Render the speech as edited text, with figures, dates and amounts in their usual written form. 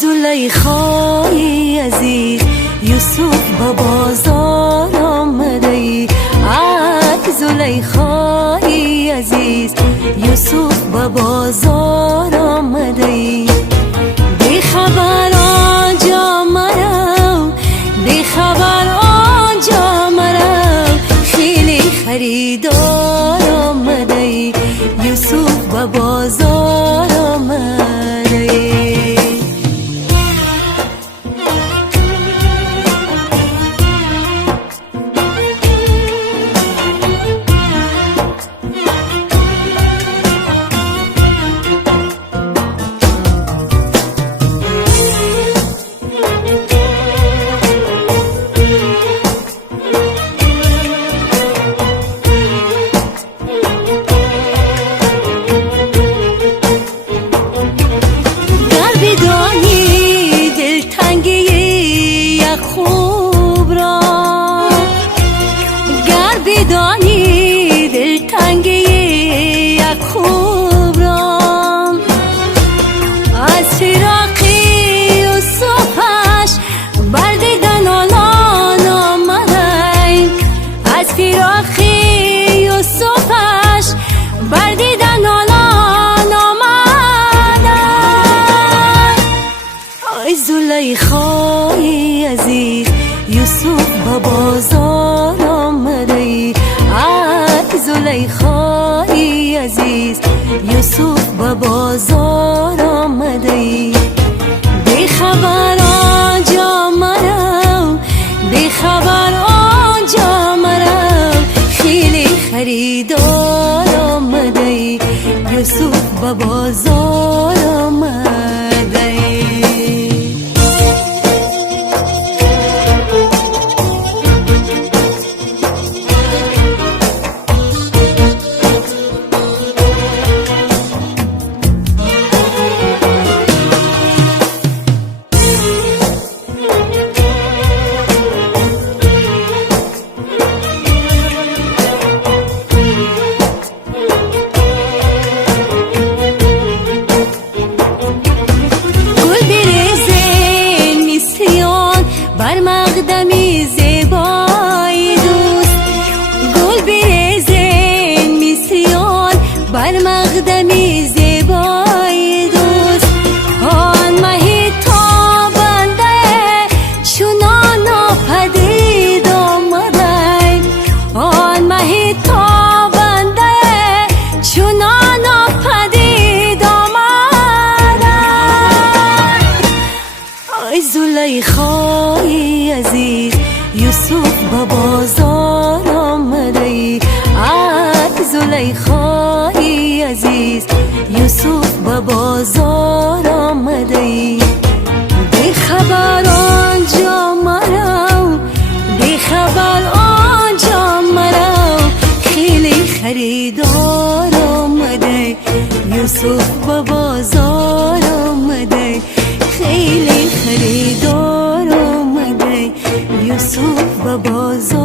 زلیخای عزیز یوسف به بازار آمده ای. زلیخای عزیز یوسف به بازار آمده ای. بی خبر آنجا مرو، بی خبر آنجا مرو، خیلی خریدار آمده ای. یوسف به بازار آمده ای. بدانی دلتنگی یک خوب را، از فراقی یوسفش بر دیدن آنان آمدیم. از فراقی یوسفش بر دیدن آنان آمدیم. ای زلیخای عزیز یوسف به بازار آمده ای. زلیخای عزیز یوسف به بازار آمده ای. بی خبر آنجا مرو، بی خبر آنجا مرو، خیلی خریدار آمده ای. یوسف به بازار آمده ای. بر مقدمی زیبای دوست، گل بریزین میسیان بر مقدمی زیبای دوست. آن مهی تابنده چنان ناپدید آمده، آن مهی تابنده چنان ناپدید آمده. ای زلیخای عزیز یوسف به بازار آمده ای. زلیخای عزیز یوسف به بازار آمده ای. بی خبر آنجا مرو، بی خبر آنجا مرو، خیلی خریدار آمده. یوسف به بازار آمده، خیلی خریدار آمده. یوسف به بازار